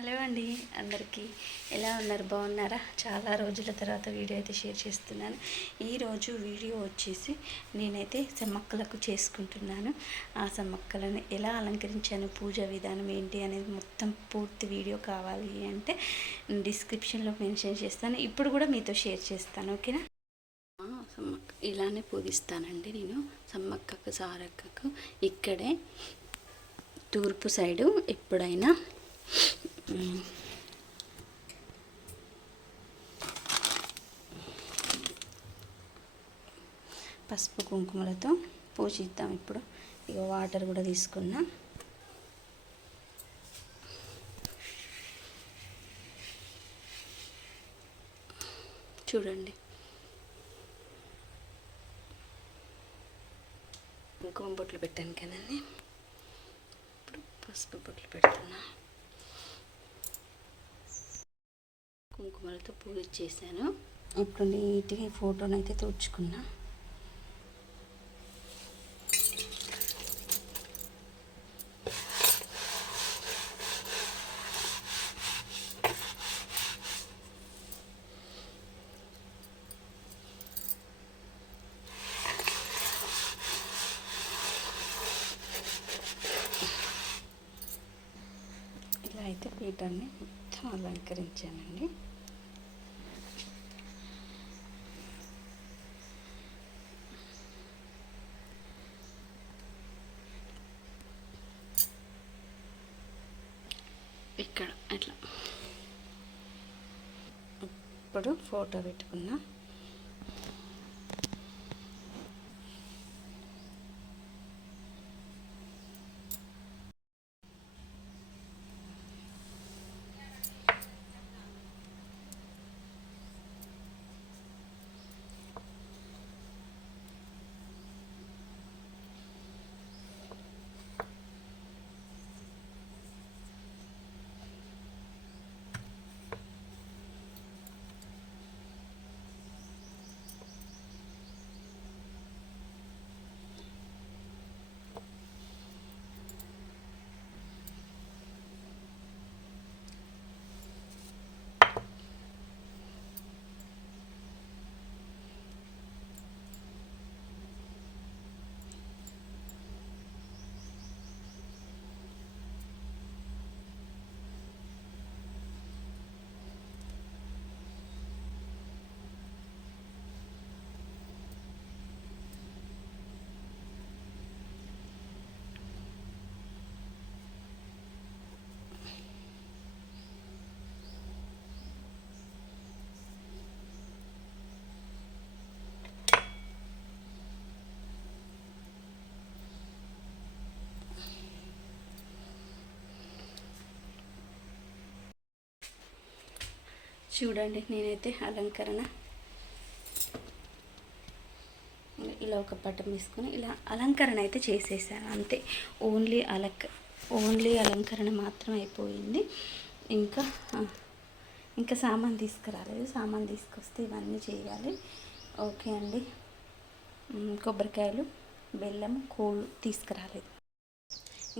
Hello అండి, అందరికీ ఎలా ఉన్నారు? బాగున్నారా? చాలా రోజుల తర్వాత వీడియో అయితే షేర్ చేస్తున్నాను. ఈరోజు వీడియో వచ్చేసి నేనైతే సమ్మక్కలకు చేసుకుంటున్నాను. ఆ సమ్మక్కలను ఎలా అలంకరించాను, పూజా విధానం ఏంటి అనేది మొత్తం పూర్తి వీడియో కావాలి అంటే డిస్క్రిప్షన్లో మెన్షన్ చేస్తాను. ఇప్పుడు కూడా మీతో షేర్ చేస్తాను, ఓకేనా? సమ్మక్క ఇలానే పూజిస్తానండి నేను. సమ్మక్కకు సారక్కకు ఇక్కడే తూర్పు సైడు ఎప్పుడైనా పసుపు కుంకుమలతో పూజిద్దాం. ఇప్పుడు ఇక వాటర్ కూడా తీసుకున్నా. చూడండి, కుంకుమ బొట్లు పెట్టాను కదండి, ఇప్పుడు పసుపు బొట్లు పెడుతున్నా. కుంకుమలతో పూజ చేశాను. ఇప్పుడు నీట్గా ఈ ఫోటోని అయితే తుడుచుకున్నా. ఇలా అయితే పీఠాన్ని మొత్తం అలంకరించానండి. ఇక్కడ అట్లా ఇప్పుడు ఫోటో పెట్టుకున్నా. చూడండి, నేనైతే అలంకరణ ఇలా ఒక పటం తీసుకొని ఇలా అలంకరణ అయితే చేసేసాను అంతే. ఓన్లీ అలంకరణ మాత్రం అయిపోయింది. ఇంకా ఇంకా సామాన్ తీసుకురాలేదు. సామాన్ తీసుకొస్తే ఇవన్నీ చేయాలి. ఓకే అండి. కొబ్బరికాయలు, బెల్లము, కోళ్ళు తీసుకురాలేదు.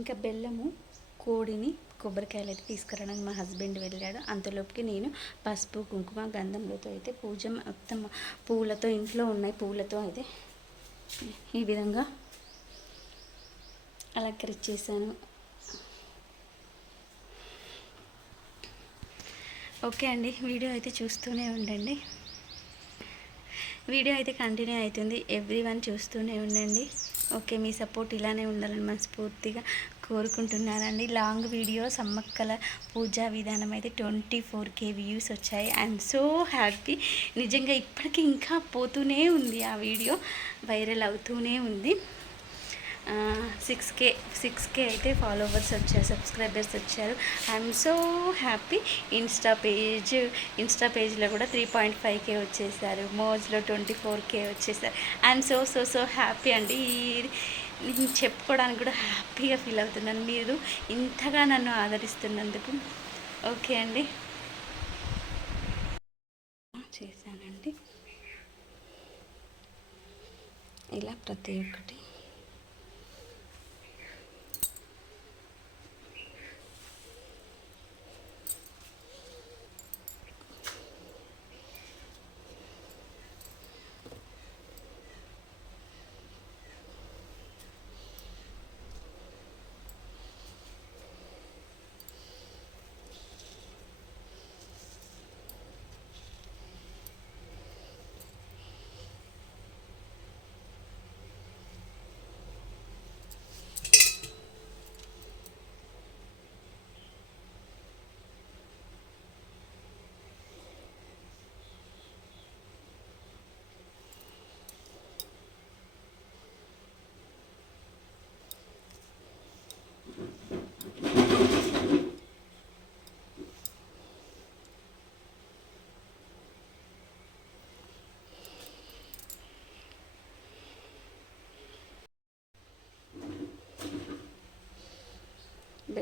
ఇంకా బెల్లము, కోడిని, కొబ్బరికాయలు అయితే తీసుకురావడానికి మా హస్బెండ్ వెళ్ళాడు. అంతలోపుకి నేను పసుపు, కుంకుమ, గంధంలతో అయితే పూజ మొత్తం పూలతో, ఇంట్లో ఉన్నాయి పూలతో అయితే ఈ విధంగా అలంకరించేసాను. ఓకే అండి, వీడియో అయితే చూస్తూనే ఉండండి. వీడియో అయితే కంటిన్యూ అవుతుంది. ఎవ్రీవన్ చూస్తూనే ఉండండి. ఓకే, మీ సపోర్ట్ ఇలానే ఉండాలని మనస్ఫూర్తిగా కోరుకుంటున్నానండి. లాంగ్ వీడియో సమ్మక్కల పూజా విధానం అయితే 24K వ్యూస్ వచ్చాయి. I'm so happy. నిజంగా ఇప్పటికీ ఇంకా పోతూనే ఉంది, ఆ వీడియో వైరల్ అవుతూనే ఉంది. 6K అయితే ఫాలోవర్స్ వచ్చారు, సబ్స్క్రైబర్స్ వచ్చారు. I'm so happy. ఇన్స్టా పేజ్లో కూడా 3.5K వచ్చేసారు. మోజ్లో 24K వచ్చేసారు. ఐఎమ్ సో హ్యాపీ అండి. నేను చెప్పుకోవడానికి కూడా హ్యాపీగా ఫీల్ అవుతున్నాను, మీరు ఇంతగా నన్ను ఆదరిస్తున్నందుకు. ఓకే అండి, చేశానండి ఇలా ప్రతి ఒక్కటి.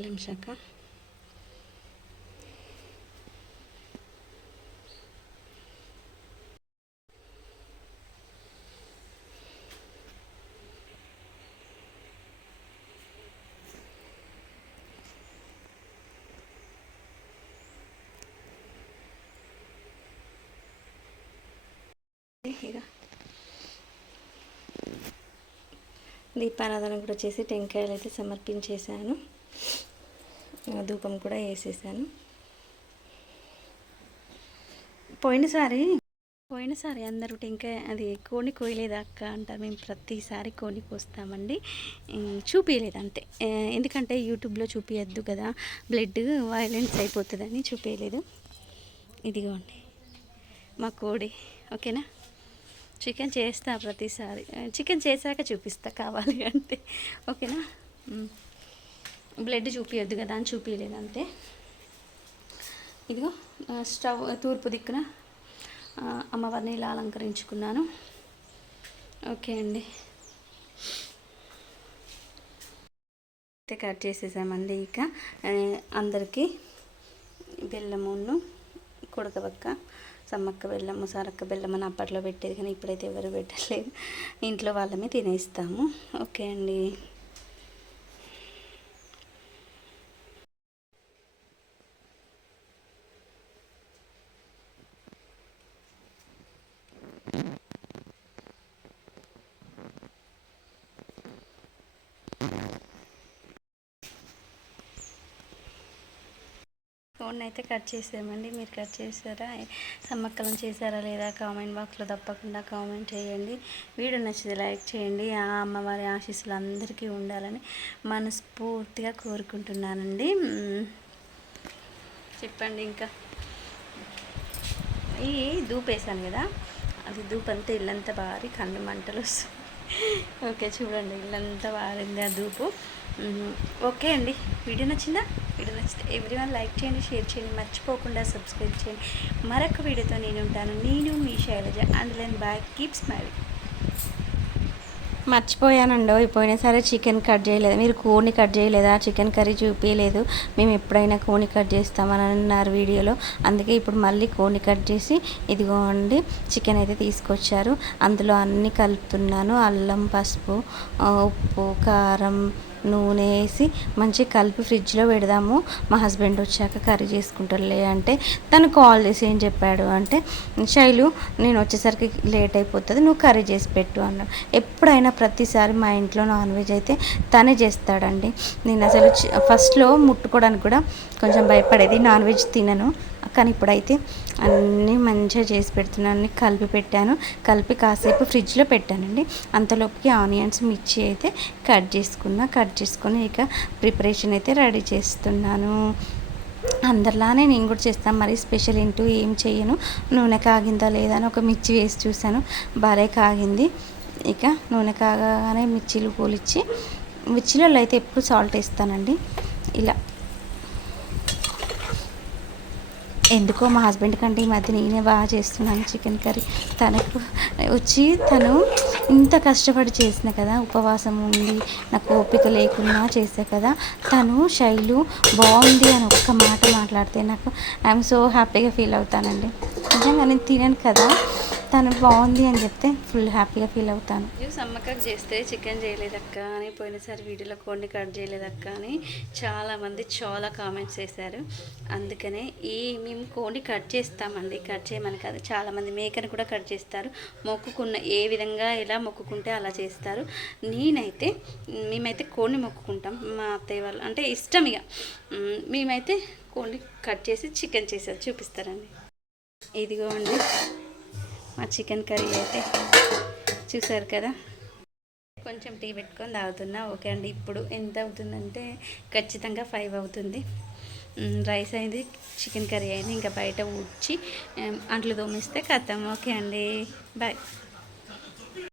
బెల్లం శాఖ. ఇక దీపారాధన కూడా చేసి టెంకాయలు అయితే సమర్పించేశాను. ధూపం కూడా వేసేసాను. పోయినసారి అందరూ టెంకాయ అది కోని కోయలేదు అక్క అంటారు. మేము ప్రతిసారి కోని కోస్తామండి. చూపించలేదు అంతే, ఎందుకంటే యూట్యూబ్లో చూపించద్దు కదా, బ్లడ్ వైలెన్స్ అయిపోతుందని చూపించలేదు. ఇదిగోండి మా కోడి. ఓకేనా, చికెన్ చేస్తా ప్రతిసారి, చికెన్ చేశాక చూపిస్తా కావాలి అంటే. ఓకేనా, బ్లడ్ చూపించద్దు కదా అని చూపించలేదు అంతే. ఇదిగో స్టవ్ తూర్పు దిక్కున అమ్మవారిని ఇలా అలంకరించుకున్నాను. ఓకే అండి, అయితే కట్ చేసేసామండి. ఇక అందరికీ బెల్లమును కొడకవక్క, సమ్మక్క బెల్లము, సారక్క బెల్లం అని అప్పట్లో పెట్టేది, కానీ ఇప్పుడైతే ఎవరు పెట్టలేదు. ఇంట్లో వాళ్ళమే తినేస్తాము. ఓకే అండి. ఫోన్ అయితే కట్ చేసామండి. మీరు కట్ చేశారా, సమ్మక్కలం చేశారా లేదా కామెంట్ బాక్స్లో తప్పకుండా కామెంట్ చేయండి. వీడియో నచ్చితే లైక్ చేయండి. ఆ అమ్మవారి ఆశీస్సులు అందరికీ ఉండాలని మనస్ఫూర్తిగా కోరుకుంటున్నానండి. చెప్పండి. ఇంకా ఈ ధూప్ వేసాను కదా, అది ధూప్ అంతా ఇల్లంతా బారి కళ్ళు మంటలు వస్తుంది. ఓకే చూడండి, ఇల్లంతా బారింది ఆ ధూపు. ఓకే అండి, వీడియో నచ్చిందా? వీడియో నచ్చితే ఎవ్రీవన్ లైక్ చేయండి, షేర్ చేయండి, మర్చిపోకుండా సబ్స్క్రైబ్ చేయండి. మరొక వీడియోతో నేను ఉంటాను. నేను మీ Shailaja. And then bye, keep smiling. మర్చిపోయానండి, పోయినా సరే చికెన్ కట్ చేయలేదు. మీరు కోడిని కట్ చేయలేదా, చికెన్ కర్రీ చూపించలేదు. మేము ఎప్పుడైనా కోడిని కట్ చేస్తామని అన్నారు వీడియోలో. అందుకే ఇప్పుడు మళ్ళీ కోడిని కట్ చేసి ఇదిగోండి చికెన్ అయితే తీసుకొచ్చారు. అందులో అన్నీ కలుపుతున్నాను. అల్లం, పసుపు, ఉప్పు, కారం, నూనె వేసి మంచిగా కలిపి ఫ్రిడ్జ్లో పెడదాము. మా హస్బెండ్ వచ్చాక కర్రీ చేసుకుంటారులే అంటే తను కాల్ చేసి ఏం చెప్పాడు అంటే, శైలు నేను వచ్చేసరికి లేట్ అయిపోతుంది, నువ్వు కర్రీ చేసి పెట్టు అన్నాడు. ఎప్పుడైనా ప్రతిసారి మా ఇంట్లో నాన్ వెజ్ అయితే తనే చేస్తాడండి. నేను అసలు ఫస్ట్లో ముట్టుకోవడానికి కూడా కొంచెం భయపడేది, నాన్ వెజ్ తినను. కానీ ఇప్పుడైతే అన్నీ మంచిగా చేసి పెడుతున్నాను. అన్నీ కలిపి పెట్టాను. కలిపి కాసేపు ఫ్రిడ్జ్లో పెట్టానండి. అంతలోపుకి ఆనియన్స్, మిర్చి అయితే కట్ చేసుకొని ఇక ప్రిపరేషన్ అయితే రెడీ చేస్తున్నాను. అందరిలానే నేను కూడా చేస్తాను, మరి స్పెషల్ ఏంటో ఏం చేయను. నూనె కాగిందా లేదా అని ఒక మిర్చి వేసి చూశాను, బాగా కాగింది. ఇక నూనె కాగానే మిర్చీలు పోలిచ్చి, మిర్చిలలో అయితే ఎప్పుడు సాల్ట్ వేస్తానండి. ఇలా ఎందుకో మా హస్బెండ్ కంటే ఈ మధ్య నేనే బాగా చేస్తున్నాను చికెన్ కర్రీ. తను ఇంత కష్టపడి చేసిన కదా, ఉపవాసం ఉండి నాకు ఓపిక లేకున్నా చేసే కదా, తను శైలు బాగుంది అని ఒక్క మాట మాట్లాడితే నాకు ఐఎమ్ సో హ్యాపీగా ఫీల్ అవుతానండి. నిజంగా నేను తినను కదా, తను బాగుంది అని చెప్తే ఫుల్ హ్యాపీగా ఫీల్ అవుతాను. సమ్మక్కకు చేస్తే చికెన్ చేయలేదక్క అని, పోయినసారి వీడియోలో కోడిని కట్ చేయలేదక్క అని చాలామంది చాలా కామెంట్స్ చేశారు. అందుకనే మేము కోడిని కట్ చేస్తామండి, కట్ చేయమని కాదు. చాలామంది మేకని కూడా కట్ చేస్తారు, మొక్కుకున్న ఏ విధంగా ఎలా మొక్కుకుంటే అలా చేస్తారు. మేమైతే కోడిని మొక్కుకుంటాం. మా అత్తయ్య వాళ్ళు అంటే ఇష్టం. ఇక మేమైతే కోడిని కట్ చేసి చికెన్ చేసేది చూపిస్తారండి. ఇదిగోండి మా చికెన్ కర్రీ అయితే చూసారు కదా. కొంచెం టీ పెట్టుకొని తాగుతున్నా. ఓకే అండి, ఇప్పుడు ఎంత అవుతుందంటే ఖచ్చితంగా 5 అవుతుంది. రైస్ అయింది, చికెన్ కర్రీ అయింది, ఇంకా బయట ఊడ్చి అంట్లు తోమిస్తే ఖతం. ఓకే అండి, బాయ్.